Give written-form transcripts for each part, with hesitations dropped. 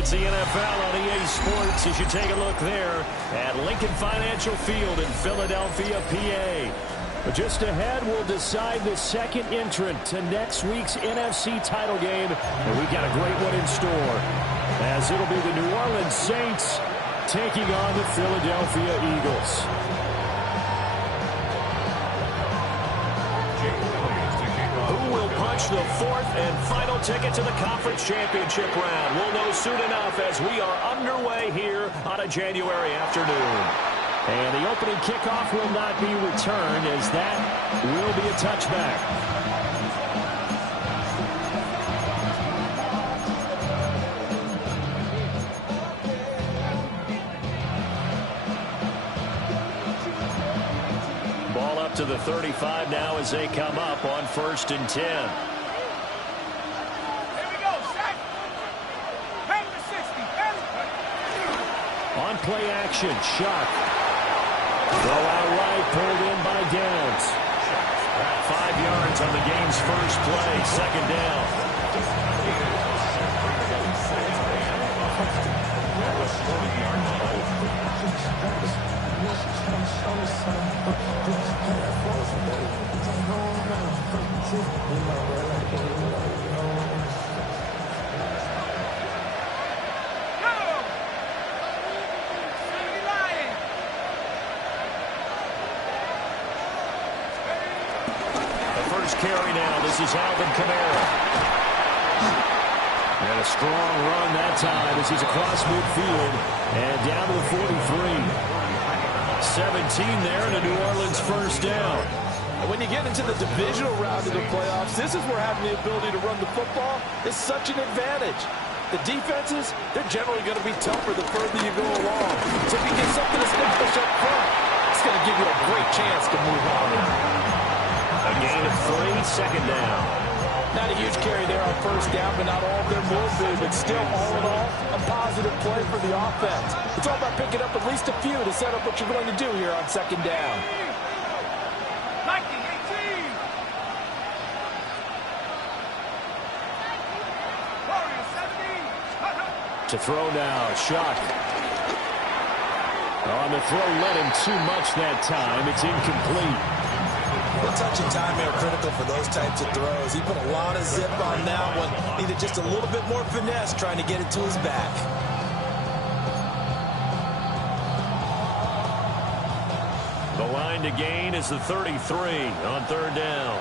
It's the NFL on EA Sports. You should take a look there at Lincoln Financial Field in Philadelphia, PA. But just ahead, we'll decide the second entrant to next week's NFC title game. And we got a great one in store, as it'll be the New Orleans Saints taking on the Philadelphia Eagles. Who will punch the fourth and final ticket to the conference championship round? We'll know soon enough as we are underway here on a January afternoon. And the opening kickoff will not be returned, as that will be a touchback. Ball up to the 35 now as they come up on 1st and 10. On play action, Shock. Throw out right, pulled in by Downs. 5 yards on the game's first play, 2nd down. Carry now. This is Alvin Kamara. And a strong run that time as he's across midfield and down to the 43. 17 there and a New Orleans first down. And when you get into the divisional round of the playoffs, this is where having the ability to run the football is such an advantage. The defenses, they're generally going to be tougher the further you go along. So if you get something established up front, it's going to give you a great chance to move on. A gain of 3, 2nd down. Not a huge carry there on 1st down, but not all of them will be. But still, all in all, a positive play for the offense. It's all about picking up at least a few to set up what you're going to do here on 2nd down. 19-18. To throw now, Shock. On the throw, led him too much that time. It's incomplete. Well, touch and time are critical for those types of throws. He put a lot of zip on that one. Needed just a little bit more finesse trying to get it to his back. The line to gain is the 33 on 3rd down.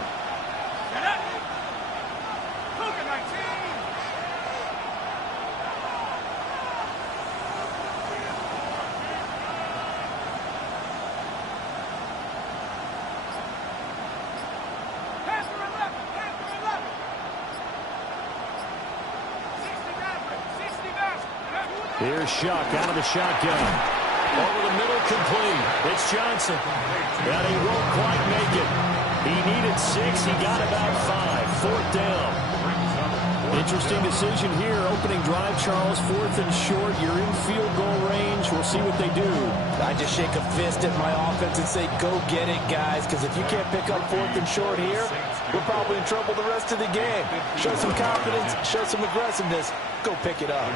Here's Shock out of the shotgun. Over the middle, complete. It's Johnson. But he won't quite make it. He needed 6. He got about 5. 4th down. Interesting decision here. Opening drive, Charles. 4th and short. You're in field goal range. We'll see what they do. I just shake a fist at my offense and say, go get it, guys. Because if you can't pick up 4th and short here, we're probably in trouble the rest of the game. Show some confidence. Show some aggressiveness. Go pick it up.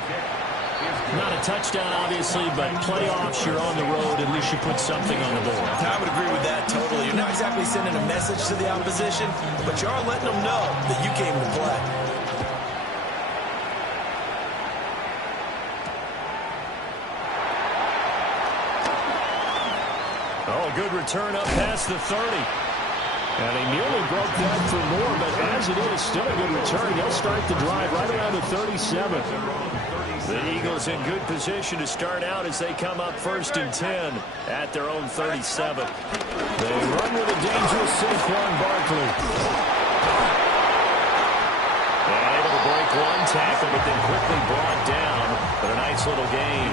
Not a touchdown, obviously, but playoffs, you're on the road. At least you put something on the board. I would agree with that totally. You're not exactly sending a message to the opposition, but you are letting them know that you came to play. Oh, a good return up past the 30. And he nearly broke that for more, but as it is, still a good return. They'll start the drive right around the 37. The Eagles in good position to start out as they come up 1st and 10 at their own 37. They run with a dangerous Saquon Barkley. And able to break one tackle, but then quickly brought down. But a nice little gain.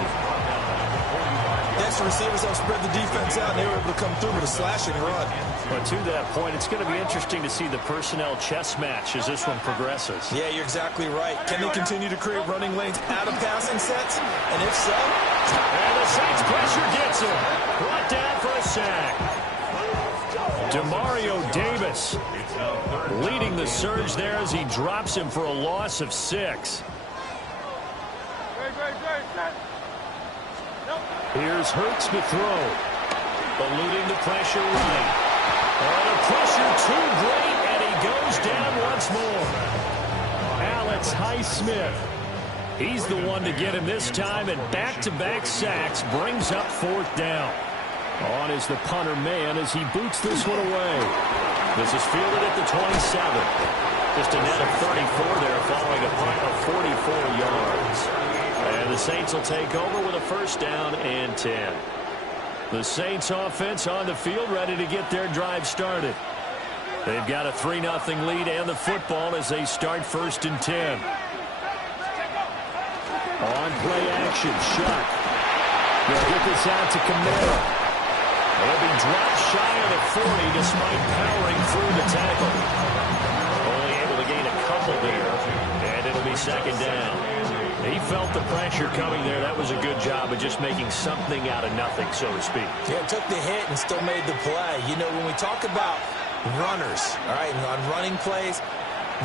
Yes, the receivers have spread the defense out, and they were able to come through with a slashing run. But to that point, it's going to be interesting to see the personnel chess match as this one progresses. Yeah, you're exactly right. Can they continue to create running lanes out of passing sets? And if so... And the Saints pressure gets him. Brought down for a sack. Demario Davis leading the surge there as he drops him for a loss of 6. Here's Hurts to throw. Eluding the pressure right. Oh, the pressure too great, and he goes down once more. Alex Highsmith. He's the one to get him this time, and back-to-back sacks brings up fourth down. On is the punter man as he boots this one away. This is fielded at the 27. Just a net of 34 there following a punt of 44 yards. And the Saints will take over with a first down and 10. The Saints offense on the field ready to get their drive started. They've got a 3-0 lead and the football as they start first and 10. On play action, Shuck. They'll get this out to Kamara. He'll be dropped shy of the 40 despite powering through the tackle. Only able to gain a couple there, and it'll be second down. He felt the pressure coming there. That was a good job of just making something out of nothing, so to speak. Yeah, took the hit and still made the play. You know, when we talk about runners, all right, and on running plays,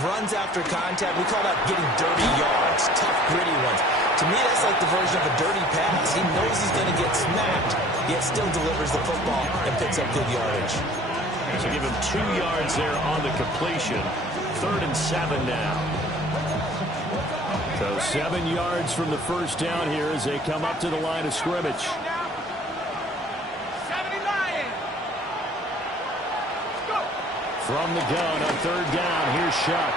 runs after contact, we call that getting dirty yards, tough, gritty ones. To me, that's like the version of a dirty pass. He knows he's going to get smacked, yet still delivers the football and picks up good yardage. So give him 2 yards there on the completion. 3rd and 7 now. So 7 yards from the first down here as they come up to the line of scrimmage. From the gun on 3rd down, here's Shuck.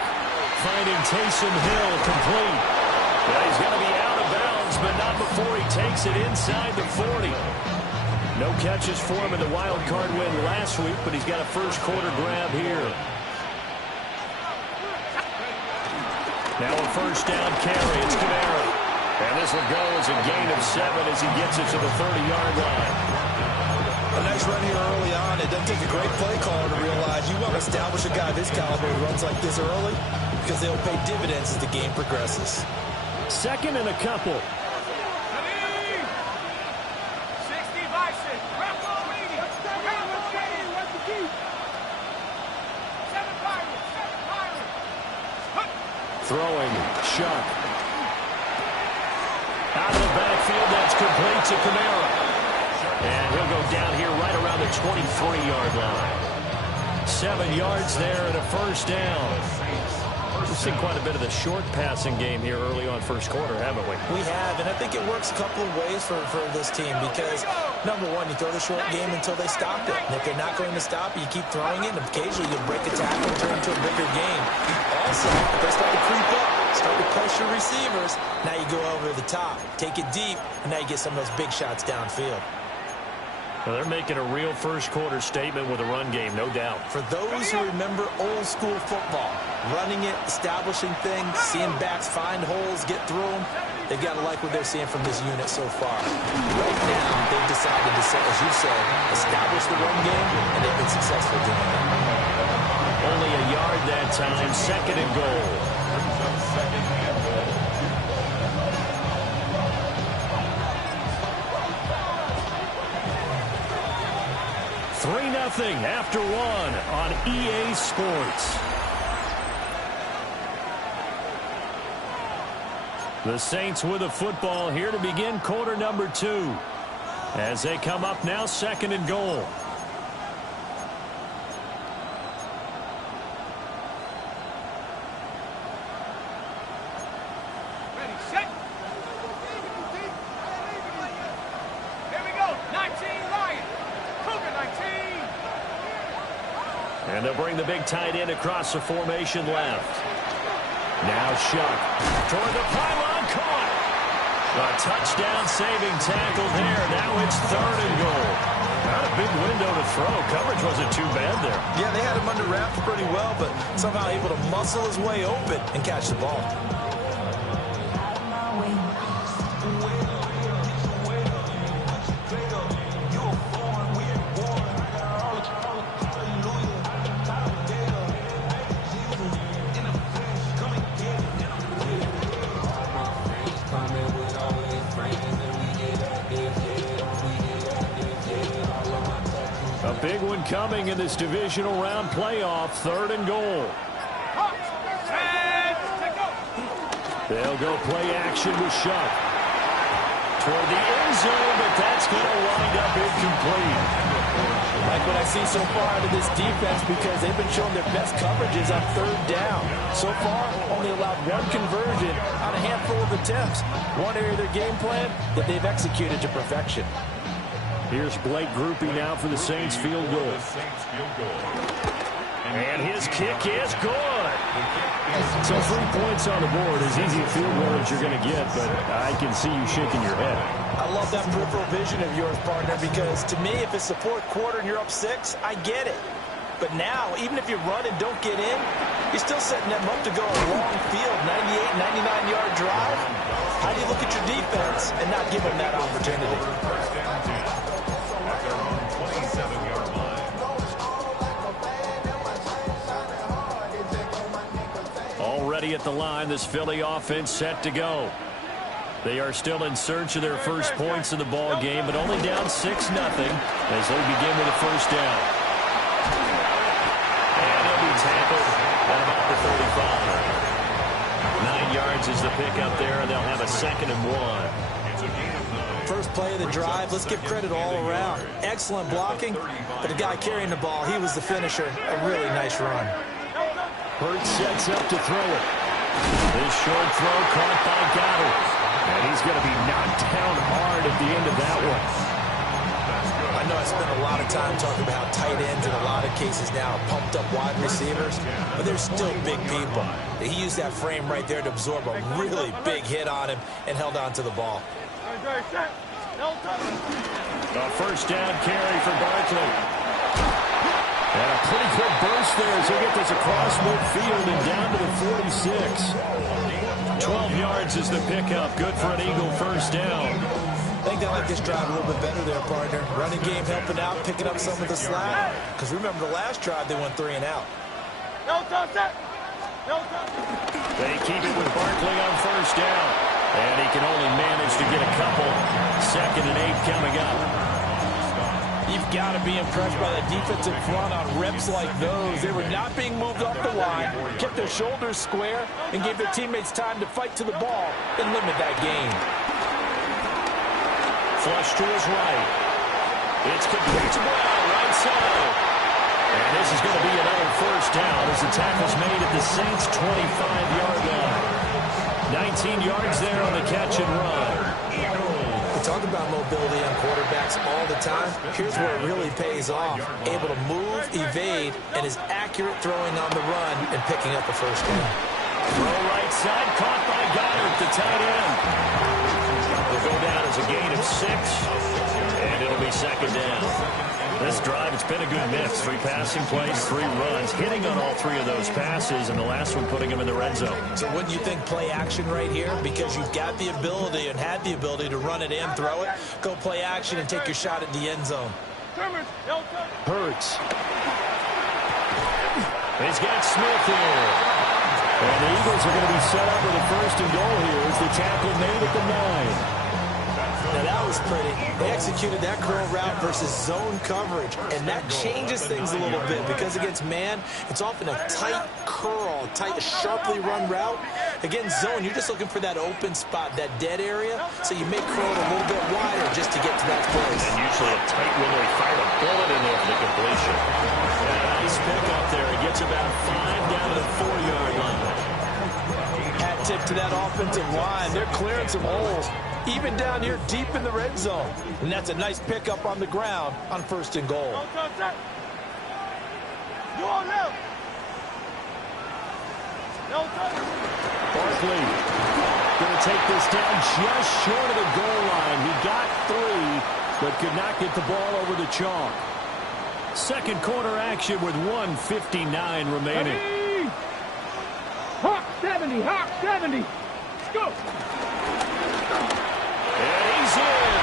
Finding Taysom Hill complete. Yeah, he's going to be out of bounds, but not before he takes it inside the 40. No catches for him in the wild card win last week, but he's got a first quarter grab here. Now a first down carry. It's Kamara. And this will go as a gain of 7 as he gets it to the 30-yard line. A nice run here early on. It doesn't take a great play caller to realize you want to establish a guy of his caliber who runs like this early because they'll pay dividends as the game progresses. Second and a couple. Throwing, Shuck. Out of the backfield, that's complete to Kamara. And he'll go down here right around the 23-yard line. 7 yards there and a first down. We've seen quite a bit of the short passing game here early on first quarter, haven't we? We have, and I think it works a couple of ways for this team because, number one, you throw the short game until they stop it. And if they're not going to stop it, you keep throwing it, and occasionally you'll break a tackle and turn into a bigger game. Also, if they start to creep up, start to pressure receivers, now you go over the top, take it deep, and now you get some of those big shots downfield. Well, they're making a real first quarter statement with a run game, no doubt. For those who remember old school football, running it, establishing things, seeing backs find holes, get through them, they've got to like what they're seeing from this unit so far. Right now, they've decided to, as you said, establish the run game, and they've been successful doing that. Only a yard that time, second and goal. 3-0 after 1 on EA Sports. The Saints with a football here to begin quarter number 2. As they come up now, second and goal. And they'll bring the big tight end across the formation left. Now Shuck toward the pylon, caught. A touchdown saving tackle there. Now it's third and goal. Not a big window to throw. Coverage wasn't too bad there. Yeah, they had him under wraps pretty well, but somehow able to muscle his way open and catch the ball. Big one coming in this divisional round playoff, third and goal. They'll go play action with Shuck. toward the end zone, but that's going to wind up incomplete. Like what I see so far out of this defense, because they've been showing their best coverages on third down. So far, only allowed one conversion on a handful of attempts. One area of their game plan that they've executed to perfection. Here's Blake Groupie now for the Saints field goal. And his kick is good. So 3 points on the board, as easy a field goal as you're going to get, but I can see you shaking your head. I love that peripheral vision of yours, partner, because to me, if it's the fourth quarter and you're up 6, I get it. But now, even if you run and don't get in, you're still setting them up to go a long field, 98, 99-yard drive. How do you look at your defense and not give them that opportunity? Already at the line, this Philly offense set to go. They are still in search of their first points in the ball game, but only down 6-0 as they begin with a first down. And he'll be tackled at about the 35. 9 yards is the pickup there, and they'll have a 2nd and 1. First play of the drive, let's give credit all around. Excellent blocking, but the guy carrying the ball, he was the finisher. A really nice run. Hurts sets up to throw it. This short throw caught by Goddard. And he's going to be knocked down hard at the end of that one. I know I spent a lot of time talking about how tight ends in a lot of cases now are pumped up wide receivers, but they're still big people. He used that frame right there to absorb a really big hit on him and held on to the ball. A first down carry for Barkley. And a pretty quick burst there as he gets this across midfield and down to the 46. 12 yards is the pickup. Good for an Eagle first down. I think they like this drive a little bit better there, partner. Running game helping out, picking up some of the slack. Because remember the last drive, they went 3 and out. They keep it with Barkley on first down. And he can only manage to get a couple. 2nd and 8 coming up. You've got to be impressed by the defensive front on reps like those. They were not being moved off the line, kept their shoulders square, and gave their teammates time to fight to the ball and limit that gain. Flush to his right. It's complete to Brown, right side. And this is going to be another first down as the tackle's made at the Saints' 25-yard line. 19 yards there on the catch and run. We talk about mobility on quarterbacks all the time. Here's where it really pays off. Able to move, evade, and is accurate throwing on the run and picking up a first down. Throw right side, caught by Goddard, the tight end. Will go down as a gain of 6, and it'll be 2nd down. This drive, it's been a good mix. 3 passing plays, 3 runs, hitting on all 3 of those passes, and the last one putting him in the red zone. So wouldn't you think play action right here? Because you've got the ability and had the ability to run it in, throw it, go play action, and take your shot at the end zone. Hurts. He's got Smith here. And the Eagles are going to be set up with a 1st and goal here as the tackle made at the 9. Now that was pretty. They executed that curl route versus zone coverage, and that changes things a little bit because against man, it's often a tight curl, tight, sharply run route. Against zone, you're just looking for that open spot, that dead area, so you make curl a little bit wider just to get to that place. And usually a tight window, he fired a bullet in there for the completion. And a nice pick up there. It gets about 5 down to the 4-yard line. Hat tip to that offensive line. They're clearing some holes, even down here deep in the red zone. And that's a nice pickup on the ground on 1st and goal. Barkley going to take this down just short of the goal line. He got 3, but could not get the ball over the chalk. 2nd quarter action with 1:59 remaining. Hawk 70, Hawk 70. Let's go. And he's in.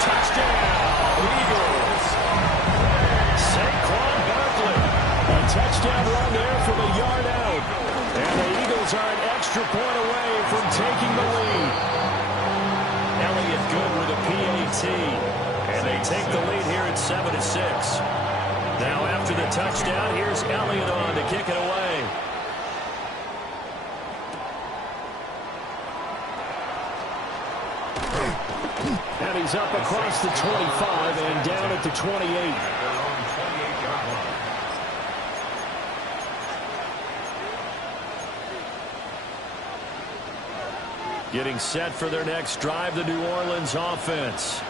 Touchdown, Eagles. Saquon Barkley. A touchdown run there from a yard out. And the Eagles are an extra point away from taking the lead. Elliott good with a PAT. And they take the lead here at 7-6. Now after the touchdown, here's Elliott on to kick it away. And he's up across the 25 and down at the 28. Getting set for their next drive, the New Orleans offense.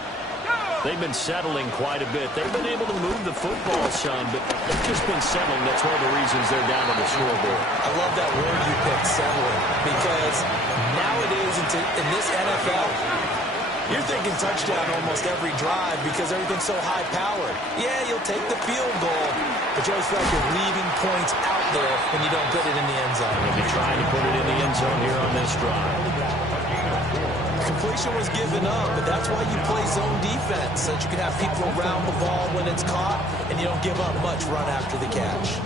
They've been settling quite a bit. They've been able to move the football some, but they've just been settling. That's one of the reasons they're down on the scoreboard. I love that word you picked, settling, because nowadays in this NFL, you're thinking touchdown almost every drive because everything's so high-powered. Yeah, you'll take the field goal, but you always feel like you're leaving points out there when you don't put it in the end zone. They'll be trying to put it in the end zone here on this drive. Completion was given up, but that's why you play zone defense, so that you can have people around the ball when it's caught, and you don't give up much run after the catch.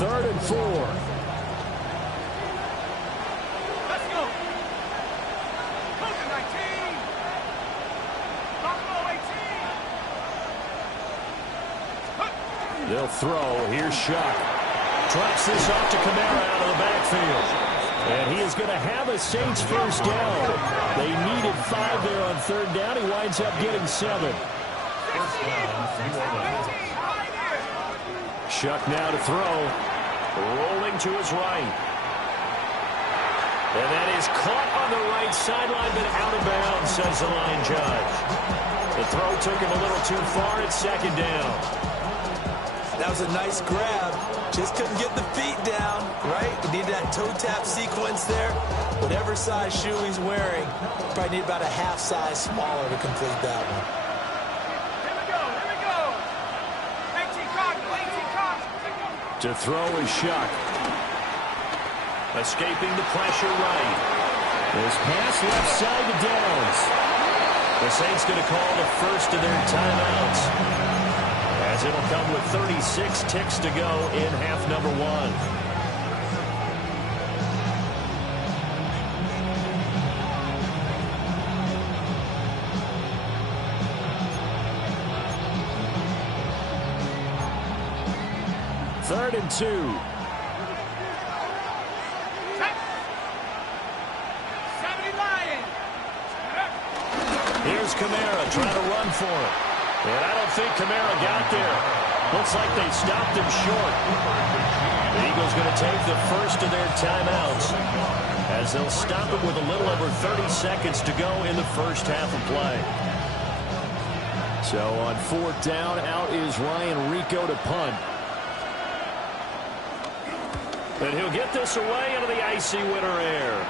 Third and 4. Let's go. Coach 19. Buffalo 18. They'll throw. Here's Shuck. Drops this off to Kamara out of the backfield. And he is going to have a Saints first down. They needed 5 there on third down. He winds up getting 7. Shuck now to throw. Rolling to his right. And that is caught on the right sideline, but out of bounds, says the line judge. The throw took him a little too far at second down. That was a nice grab. Just couldn't get the feet down, right? He needed that toe tap sequence there. Whatever size shoe he's wearing, probably need about a half size smaller to complete that one. Here we go. 18 Cox. To throw is Shuck. Escaping the pressure right. This pass left side to Downs. The Saints going to call the first of their timeouts, as it'll come with 36 ticks to go in half number 1. Third and 2. Here's Kamara trying to run for it. And I don't think Kamara got there. Looks like they stopped him short. The Eagles going to take the first of their timeouts, as they'll stop it with a little over 30 seconds to go in the first half of play. So on fourth down, out is Ryan Rico to punt. And he'll get this away into the icy winter air.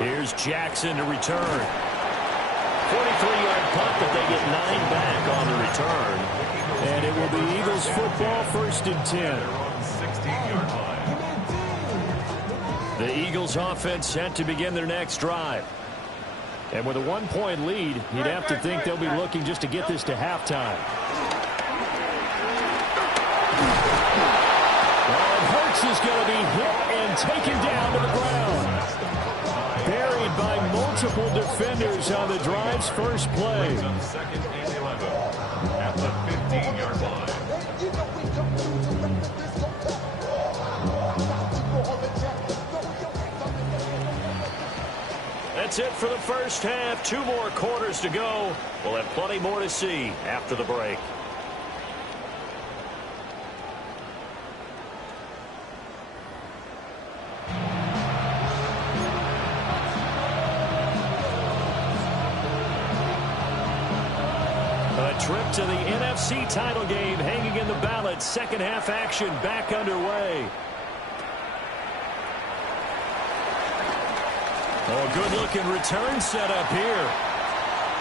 Here's Jackson to return. 43-yard punt, but they get 9 back on the return. And it will be Eagles football, first and 10. The Eagles offense set to begin their next drive. And with a 1-point lead, you'd have to think they'll be looking just to get this to halftime. And Hurts is going to be hit and taken down to the ground. Buried by multiple defenders on the drive's first play. Second and 11 at the 15-yard line. That's it for the first half. 2 more quarters to go. We'll have plenty more to see after the break. A trip to the NFC title game hanging in the balance. Second half action back underway. Oh, good-looking return set up here.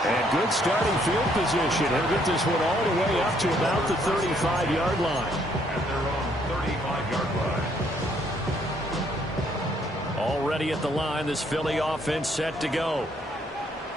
And good starting field position. He'll get this one all the way up to about the 35-yard line. At their own 35-yard line. Already at the line, this Philly offense set to go.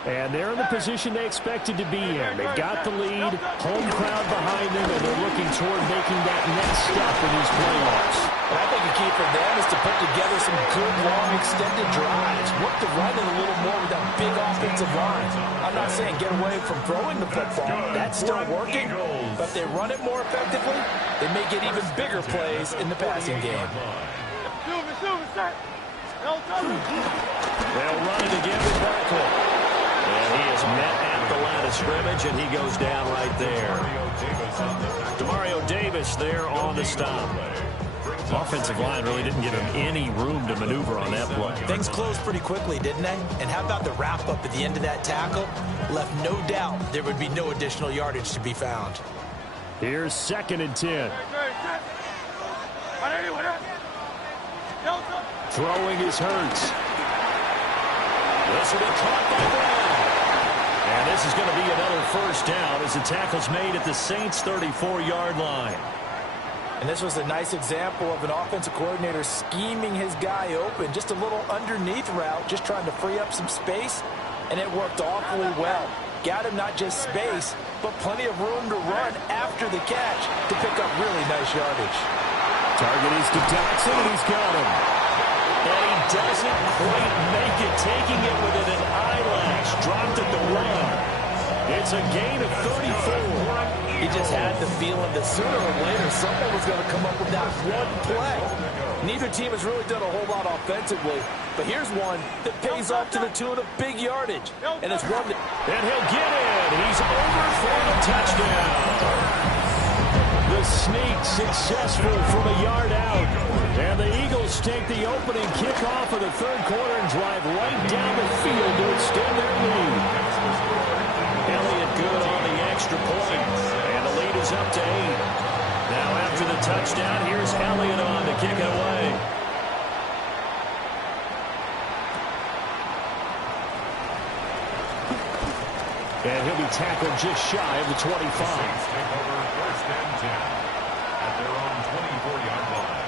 And they're in the position they expected to be in. They've got the lead, home crowd behind them, and they're looking toward making that next step in these playoffs. And I think the key for them is to put together some good, long, extended drives. Work the run a little more with that big offensive line. I'm not saying get away from throwing the football. That's still working. But if they run it more effectively, they may get even bigger plays in the passing game. They'll run it again with Barkley. And he is met at the line of scrimmage, and he goes down right there. Demario Davis there on the stop. Offensive line really didn't give him any room to maneuver on that play. Things closed pretty quickly, didn't they? And how about the wrap-up at the end of that tackle? Left no doubt there would be no additional yardage to be found. Here's 2nd and 10. Throwing is Hurts. This will be caught by Brown. And this is going to be another first down as the tackle's made at the Saints' 34-yard line. And this was a nice example of an offensive coordinator scheming his guy open. Just a little underneath route, just trying to free up some space, and it worked awfully well. Got him not just space, but plenty of room to run after the catch to pick up really nice yardage. Target is to Jackson, and he's got him. And he doesn't quite make it, taking it within an eyelash. Dropped at the one. It's a gain of 34. He just had the feeling that sooner or later someone was going to come up with that one play. Neither team has really done a whole lot offensively, but here's one that pays off to the tune of big yardage. And it's one that... And he'll get in. He's over for the touchdown. The sneak successful from a yard out. And the Eagles take the opening kickoff of the third quarter and drive right down the field to extend their lead. Elliott good on the extra point. And the lead is up to 8. Now after the touchdown, here's Elliott on to kick it away. And he'll be tackled just shy of the 25. Take over 1st and 10 at their own 24-yard line.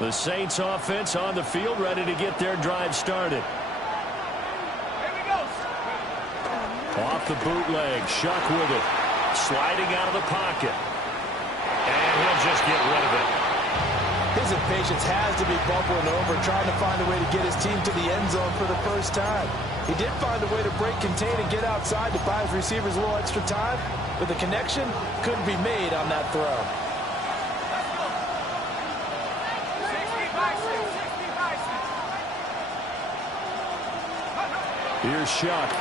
The Saints offense on the field, ready to get their drive started. Off the bootleg, Shuck with it. Sliding out of the pocket. And he'll just get rid of it. His impatience has to be bubbling over, trying to find a way to get his team to the end zone for the first time. He did find a way to break contain and get outside to buy his receivers a little extra time, but the connection couldn't be made on that throw. Here's Shuck.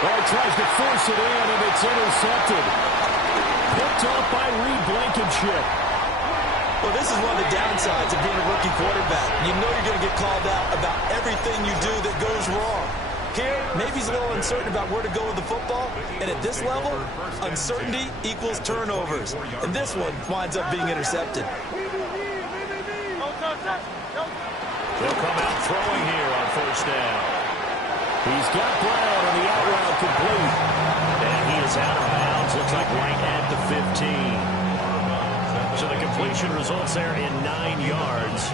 Oh, tries to force it in, and it's intercepted. Picked off by Reed Blankenship. Well, this is one of the downsides of being a rookie quarterback. You know you're going to get called out about everything you do that goes wrong. Here, maybe he's a little uncertain about where to go with the football, and at this level, uncertainty equals turnovers. And this one winds up being intercepted. They'll come out throwing here on 1st down. He's got Brown on the out route complete. And he is out of bounds. Looks like right at the 15. So the completion results there in 9 yards.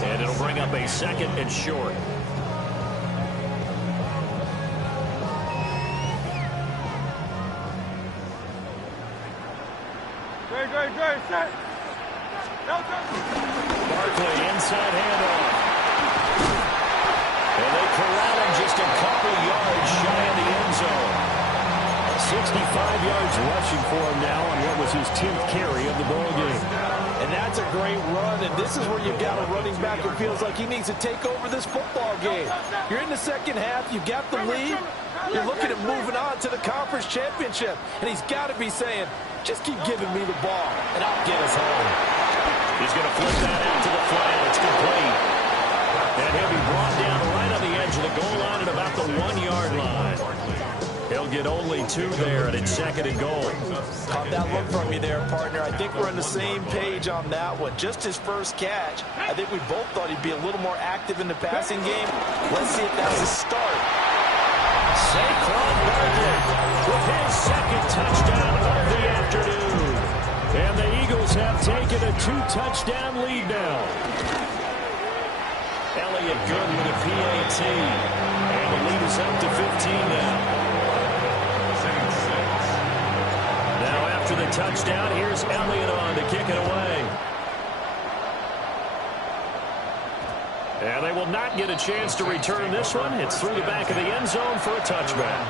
And it'll bring up a 2nd and short. Great, set. Barkley inside handoff. And they corral him just a couple yards shy of the end zone. 65 yards rushing for him now on what was his 10th carry of the ball game. And that's a great run, and this is where you've got a running back who feels like he needs to take over this football game. You're in the second half, you've got the lead, you're looking at moving on to the conference championship, and he's got to be saying, just keep giving me the ball, and I'll get us home. He's going to flip that out to the flat. It's complete. And he'll be brought down right on the edge of the goal line at about the 1-yard line. He'll get only 2 there, and it's 2nd and goal. Caught that look from you there, partner. I think we're on the same page on that one. Just his first catch. I think we both thought he'd be a little more active in the passing game. Let's see if that's a start. Saquon Barkley with his 2nd touchdown of the afternoon. And the Eagles have taken a 2-touchdown lead now. Elliott good with a PAT. And the lead is up to 15 now. Now after the touchdown, here's Elliott on to kick it away. And they will not get a chance to return this one. It's through the back of the end zone for a touchback.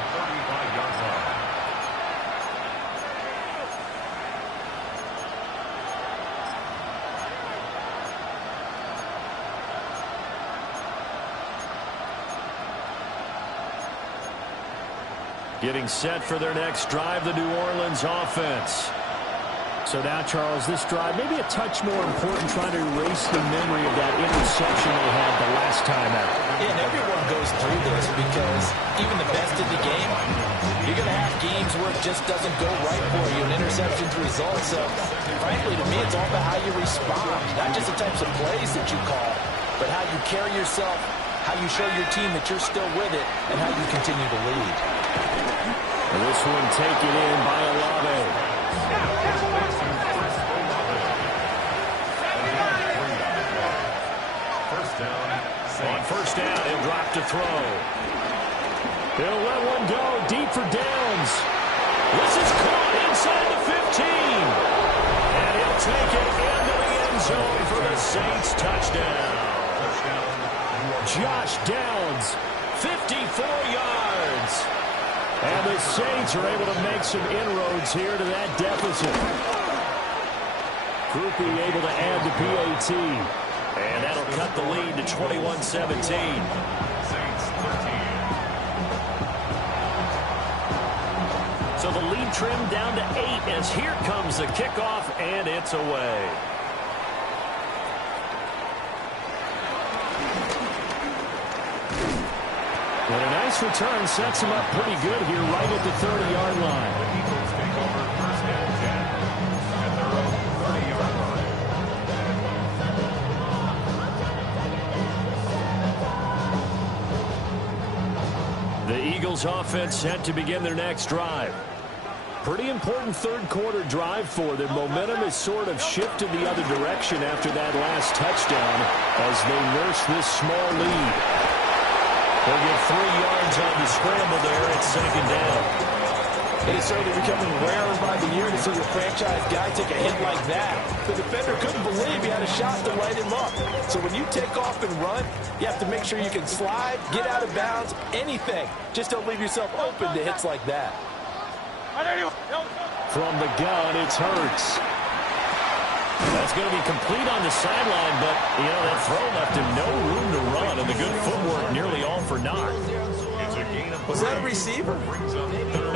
Getting set for their next drive, the New Orleans offense. So now, Charles, this drive maybe a touch more important, trying to erase the memory of that interception they had the last time out. Yeah, and everyone goes through this because even the best in the game, you're going to have games where it just doesn't go right for you, and interceptions result. So, frankly, to me, it's all about how you respond, not just the types of plays that you call, but how you carry yourself, how you show your team that you're still with it, and how you continue to lead. And this one taken in by Olave. On first down, he'll drop to throw. He'll let one go deep for Downs. This is caught inside the 15. And he'll take it into the end zone for the Saints touchdown. Josh Downs, 54 yards. And the Saints are able to make some inroads here to that deficit. Groupie able to add the PAT. And that'll cut the lead to 21-17. So the lead trimmed down to 8 as here comes the kickoff, and it's away. And a nice return sets him up pretty good here right at the 30-yard line. The Eagles take over first and 10 at their own 30-yard line. The Eagles offense set to begin their next drive. Pretty important third-quarter drive for them. Momentum has sort of shifted the other direction after that last touchdown as they nurse this small lead. They'll get 3 yards on the scramble there at second down. It is certainly becoming rarer by the year to see your franchise guy take a hit like that. The defender couldn't believe he had a shot to light him up. So when you take off and run, you have to make sure you can slide, get out of bounds, anything. Just don't leave yourself open to hits like that. From the gun, it's Hurts. That's going to be complete on the sideline, but, you know, that throw left him no room to run, and the good footwork nearly all for naught. Was that a receiver?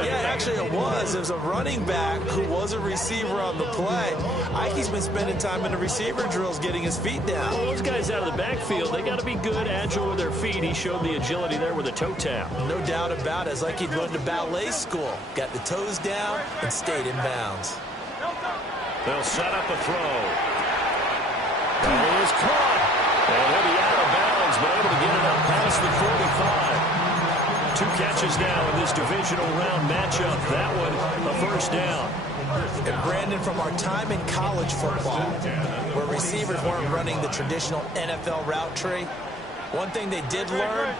Yeah, actually it was. It was a running back who was a receiver on the play. Ike's been spending time in the receiver drills getting his feet down. Well, those guys out of the backfield, they got to be good, agile with their feet. He showed the agility there with a toe tap. No doubt about it. It's like he'd run to ballet school. Got the toes down and stayed in bounds. They'll set up a throw. And it is caught. And he'll be out of bounds, but able to get it up past the 45. 2 catches now in this divisional round matchup. That one, a first down. And Brandon, from our time in college football, where receivers weren't running the traditional NFL route tree, one thing they did learn,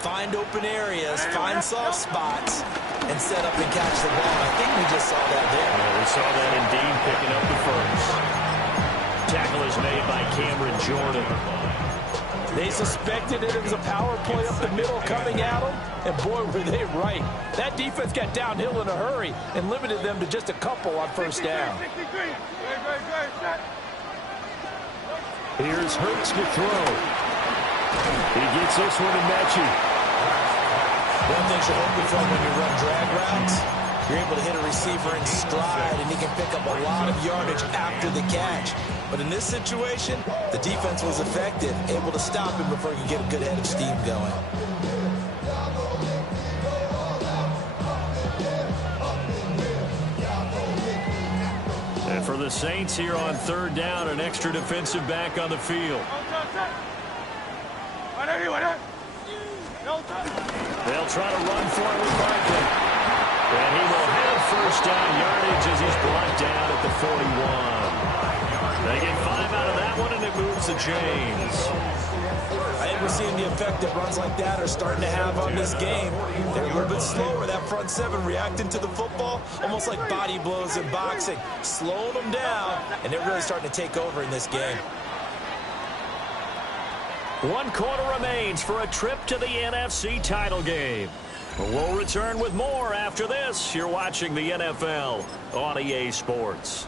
find open areas, find soft spots, and set up and catch the ball. I think we just saw that there. Yeah, we saw that indeed, picking up the first. Tackle is made by Cameron Jordan. They suspected it was a power play up the middle coming at them, and boy, were they right. That defense got downhill in a hurry and limited them to just a couple on first down. Here's Hurts to throw. He gets this one to Mechie. One thing you're hoping for when you run drag routes, you're able to hit a receiver in stride, and he can pick up a lot of yardage after the catch. But in this situation, the defense was effective, able to stop him before he could get a good head of steam going. And for the Saints here on third down, an extra defensive back on the field. They'll try to run for it with Barkley. And he will have first down yardage as he's brought down at the 41. They get 5 out of that one, and it moves the chains. I think we're seeing the effect that runs like that are starting to have on this game. They're a little bit slower, that front seven reacting to the football, almost like body blows in boxing, slowing them down, and they're really starting to take over in this game. 1 quarter remains for a trip to the NFC title game. We'll return with more after this. You're watching the NFL on EA Sports.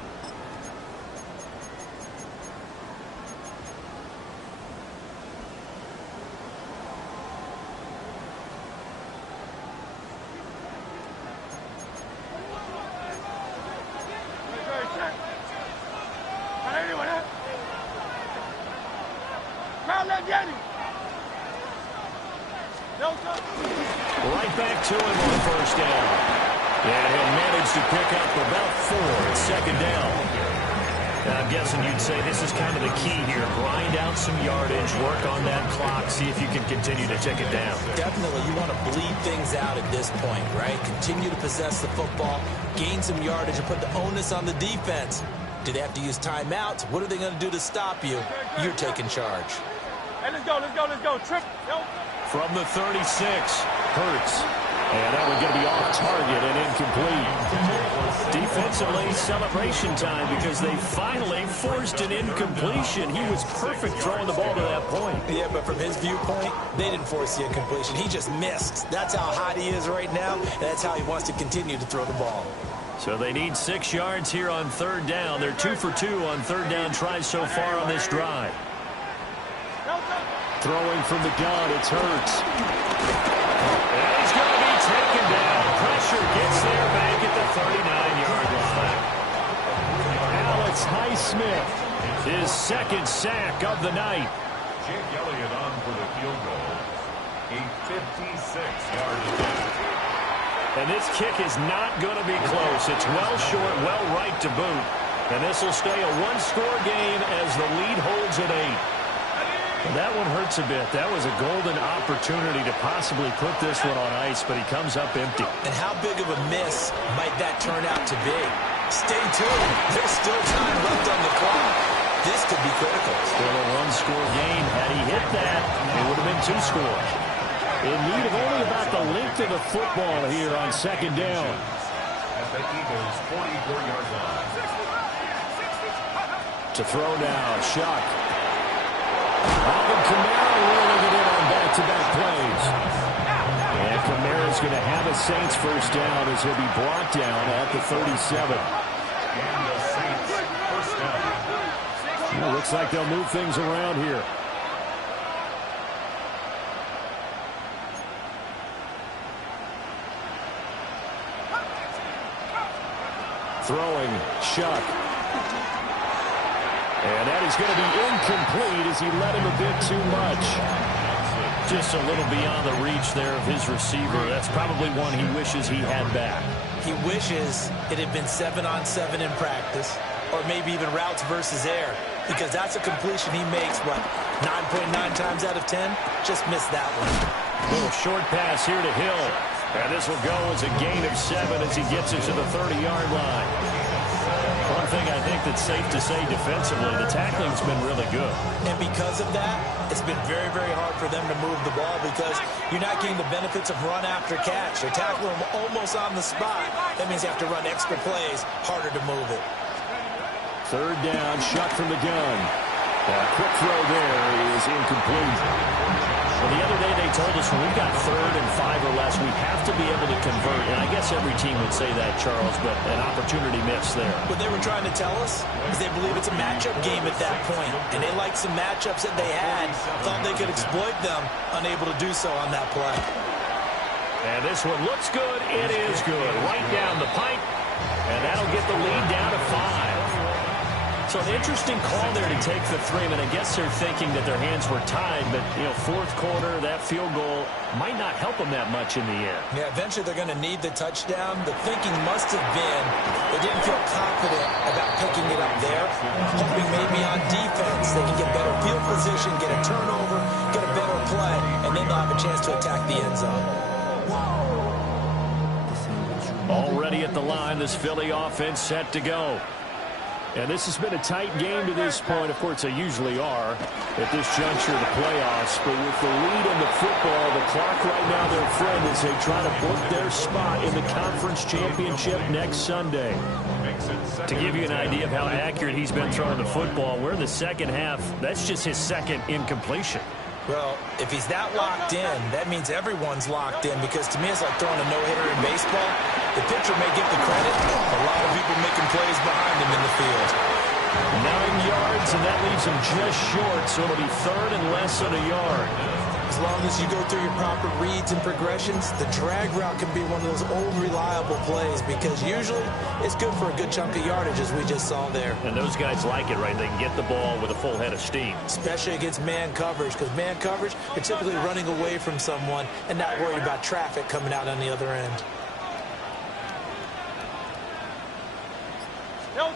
Right back to him on first down. And he'll manage to pick up about 4 at second down. Now, I'm guessing you'd say this is kind of the key here. Grind out some yardage, work on that clock, see if you can continue to tick it down. Definitely, you want to bleed things out at this point, right? Continue to possess the football, gain some yardage, and put the onus on the defense. Do they have to use timeouts? What are they going to do to stop you? You're taking charge. Hey, let's go. Trip. Yo. From the 36, Hurts. And that one going to be off target and incomplete. Defensively, celebration time because they finally forced an incompletion. He was perfect throwing the ball to that point. Yeah, but from his viewpoint, they didn't force the incompletion. He just missed. That's how hot he is right now, and that's how he wants to continue to throw the ball. So they need 6 yards here on third down. They're 2 for 2 on third down tries so far on this drive. Throwing from the gun, it's Hurts. And he's going to be taken down. Pressure gets there back at the 39-yard line. Alex Highsmith, his second sack of the night. Jake Elliott on for the field goal. A 56-yard attempt. And this kick is not going to be close. It's well short, well right to boot. And this will stay a one-score game as the lead holds at 8. That one hurts a bit. That was a golden opportunity to possibly put this one on ice, but he comes up empty. And how big of a miss might that turn out to be? Stay tuned. There's still time left on the clock. This could be critical. Still a one-score game. Had he hit that, it would have been 2 scores. In need of only about the length of the football here on second down. At the Eagles' 44-yard line. To throw now, Shuck. Alvin Kamara rolling it in on back-to-back plays. And Kamara's going to have a Saints first down as he'll be brought down at the 37. And the Saints first down. Well, looks like they'll move things around here. Throwing, Shuck. And that is going to be incomplete as he let him a bit too much. Just a little beyond the reach there of his receiver. That's probably one he wishes he had back. He wishes it had been 7-on-7 in practice, or maybe even routes versus air, because that's a completion he makes, what, 9.9 times out of 10? Just missed that one. Little short pass here to Hill. And this will go as a gain of 7 as he gets it to the 30-yard line. One thing I think that's safe to say defensively, the tackling's been really good. And because of that, it's been very, very hard for them to move the ball because you're not getting the benefits of run after catch. They're tackling them almost on the spot. That means you have to run extra plays, harder to move it. Third down, shot from the gun. A quick throw there is incomplete. Well, the other day they told us when we've got 3rd and 5 or less, we have to be able to convert. And I guess every team would say that, Charles, but an opportunity miss there. What they were trying to tell us is they believe it's a matchup game at that point. And they liked some matchups that they had, thought they could exploit them, unable to do so on that play. And this one looks good. It is good. Right down the pipe. And that'll get the lead down to 5. So an interesting call there to take the 3. I mean, I guess they're thinking that their hands were tied, but, you know, 4th quarter, that field goal might not help them that much in the end. Yeah, eventually they're going to need the touchdown. The thinking must have been they didn't feel confident about picking it up there, hoping maybe on defense they can get better field position, get a turnover, get a better play, and then they'll have a chance to attack the end zone. Already at the line, this Philly offense set to go. And this has been a tight game to this point. Of course, they usually are at this juncture of the playoffs. But with the lead in the football, the clock right now their friend as they try to book their spot in the conference championship next Sunday. To give you an idea of how accurate he's been throwing the football, we're in the second half. That's just his second incompletion. Well, if he's that locked in, that means everyone's locked in, because to me it's like throwing a no-hitter in baseball. The pitcher may get the credit, a lot of people making plays behind him in the field. 9 yards, and that leaves him just short, so it'll be 3rd and less than a yard. As long as you go through your proper reads and progressions, the drag route can be one of those old reliable plays because usually it's good for a good chunk of yardage, as we just saw there. And those guys like it, right? They can get the ball with a full head of steam. Especially against man coverage, because man coverage, you're typically running away from someone and not worried about traffic coming out on the other end. On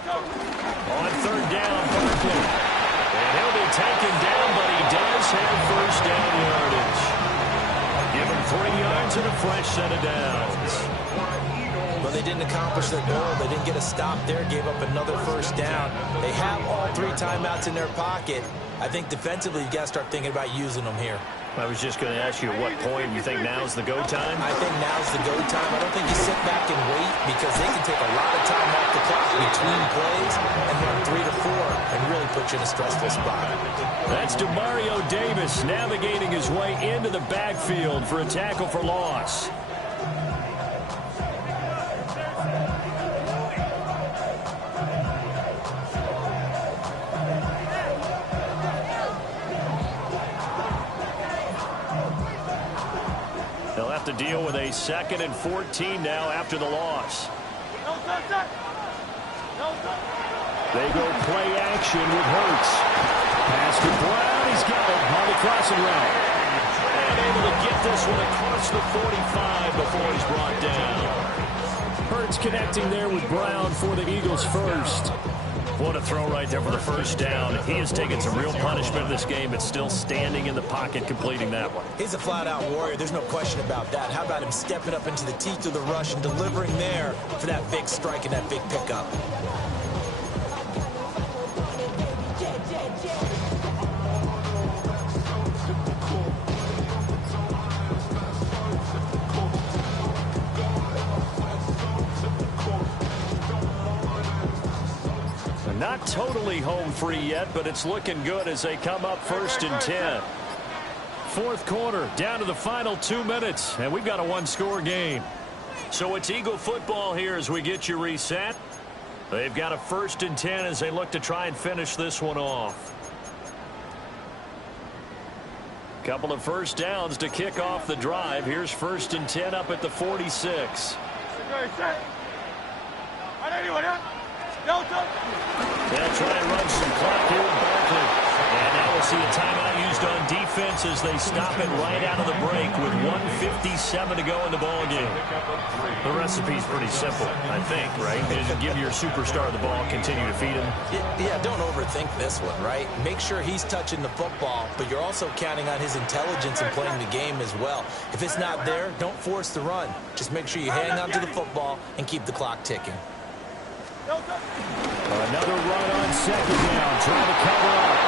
third down, Barkley. And he'll be taken down, but he does have first down yardage. Give him 3 yards and a fresh set of downs. Well, they didn't accomplish their goal. They didn't get a stop there, gave up another first down. They have all 3 timeouts in their pocket. I think defensively, you got to start thinking about using them here. I was just going to ask you at what point you think now's the go time? I think now's the go time. I don't think you sit back and wait because they can take a lot of time off the clock between plays and run 3 to 4 and really put you in a stressful spot. That's Demario Davis navigating his way into the backfield for a tackle for loss. They'll have to deal with a 2nd and 14 now after the loss. They go play action with Hurts. Pass to Brown. He's got it on the crossing route. And able to get this one across the 45 before he's brought down. Hurts connecting there with Brown for the Eagles first. What a throw right there for the first down. He has taken some real punishment in this game, but still standing in the pocket completing that one. He's a flat-out warrior. There's no question about that. How about him stepping up into the teeth of the rush and delivering there for that big strike and that big pickup? Not totally home free yet, but it's looking good as they come up 1st and 10. Fourth quarter, down to the final 2 minutes, and we've got a 1-score game. So it's Eagle football here as we get you reset. They've got a 1st and 10 as they look to try and finish this one off. Couple of first downs to kick off the drive. Here's 1st and 10 up at the 46. They'll try and run some clock here with Barkley. And now we'll see a timeout used on defense as they stop it right out of the break with 1:57 to go in the ballgame. The recipe's pretty simple, I think, right? Just give your superstar the ball, continue to feed him. Yeah, don't overthink this one, right? Make sure he's touching the football, but you're also counting on his intelligence in playing the game as well. If it's not there, don't force the run. Just make sure you hang on to the football and keep the clock ticking. Another run on 2nd down, trying to cover up.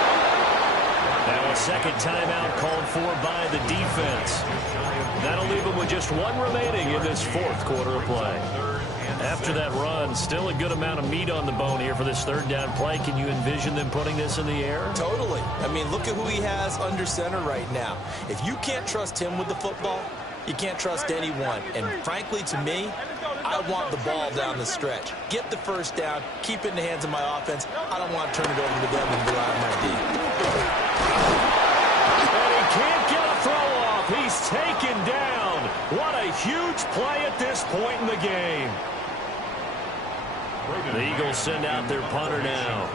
Now a second timeout called for by the defense. That'll leave them with just 1 remaining in this 4th quarter of play. After that run, still a good amount of meat on the bone here for this 3rd down play. Can you envision them putting this in the air? Totally. I mean, look at who he has under center right now. If you can't trust him with the football, you can't trust anyone. And frankly, to me, I want the ball down the stretch. Get the first down, keep it in the hands of my offense. I don't want to turn it over to them and rely on my D. And he can't get a throw off. He's taken down. What a huge play at this point in the game. The Eagles send out their punter now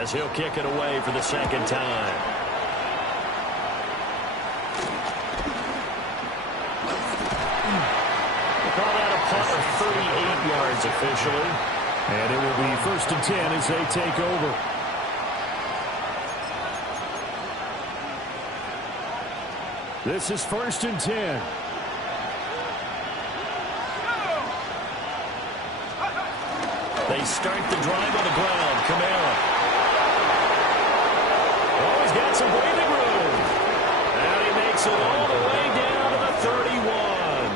as he'll kick it away for the 2nd time. Call that a punt of 38 yards officially. And it will be 1st and 10 as they take over. This is 1st and 10. They start the drive on the ground. Kamara. Oh, he's got some breathing room. And he makes it all the way down to the 31.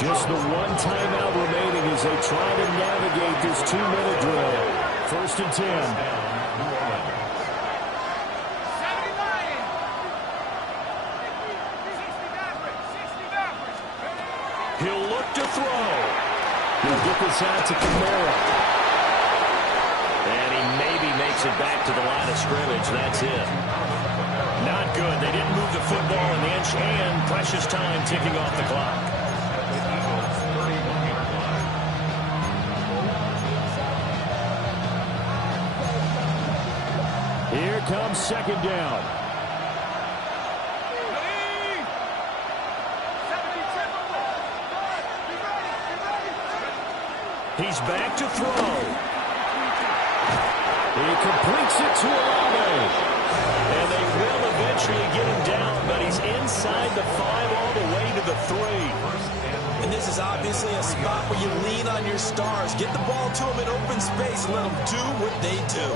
Just the 1 timeout remaining as they try to navigate this 2-minute drill. 1st and 10. He'll look to throw. He'll get this out to Kamara. And he maybe makes it back to the line of scrimmage. That's it. Not good. They didn't move the football an inch, and precious time ticking off the clock. Here comes second down. He's back to throw. He completes it to Olave. And they will eventually get him down, but he's inside the 5 all the way to the 3. And this is obviously a spot where you lean on your stars. Get the ball to them in open space and let them do what they do.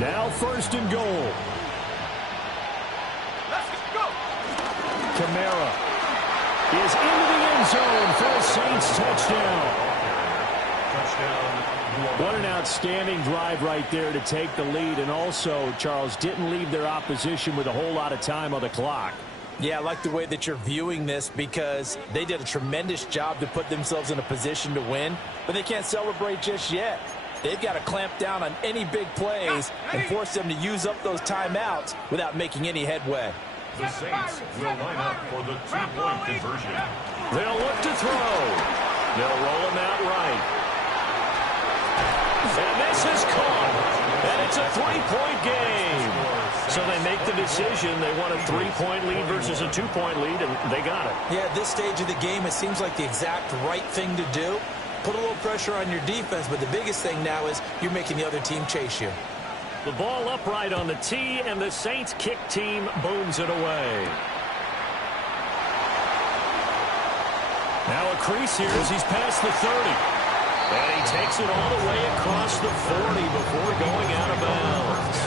Now first and goal. Let's go. Kamara is into the end zone for a Saints touchdown. What an outstanding drive right there to take the lead, and also, Charles, didn't leave their opposition with a whole lot of time on the clock. Yeah, I like the way that you're viewing this because they did a tremendous job to put themselves in a position to win, but they can't celebrate just yet. They've got to clamp down on any big plays and force them to use up those timeouts without making any headway. The Saints will line up for the 2-point conversion. They'll look to throw. They'll roll him out right. And this is caught. And it's a 3-point game. So they make the decision. They want a 3-point lead versus a 2-point lead, and they got it. Yeah, at this stage of the game, it seems like the exact right thing to do. Put a little pressure on your defense, but the biggest thing now is you're making the other team chase you. The ball upright on the tee, and the Saints kick team booms it away. Now a crease here as he's past the 30. And he takes it all the way across the 40 before going out of bounds.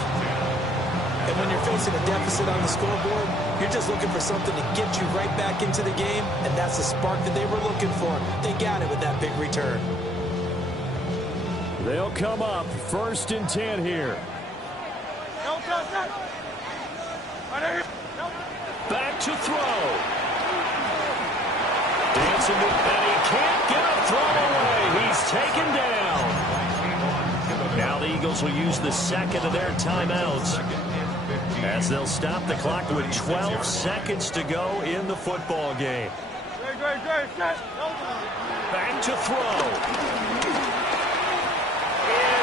And when you're facing a deficit on the scoreboard, you're just looking for something to get you right back into the game, and that's the spark that they were looking for. They got it with that big return. They'll come up first and 10 here. Back to throw. Dancing to, and he can't get a throw away. He's taken down. Now the Eagles will use the second of their timeouts as they'll stop the clock with 12 seconds to go in the football game. Back to throw.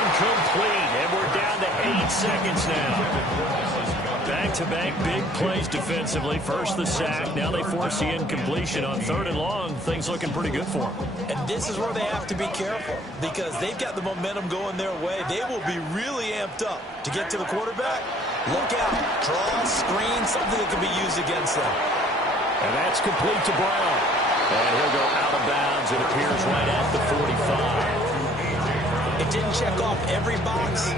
Incomplete, and we're down to 8 seconds now. Back-to-back big plays defensively. First the sack, now they force the incompletion on 3rd and long. Things looking pretty good for them. And this is where they have to be careful because they've got the momentum going their way. They will be really amped up to get to the quarterback. Look out, draw, screen, something that can be used against them. And that's complete to Brown. And he'll go out of bounds. It appears right at the 45. It didn't check off every box,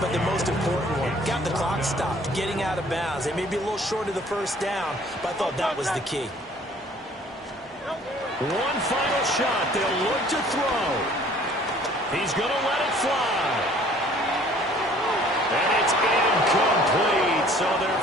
but the most important one. Got the clock stopped, getting out of bounds. They may be a little short of the first down, but I thought that was the key. One final shot. They'll look to throw. He's going to let it fly. And it's incomplete. So they're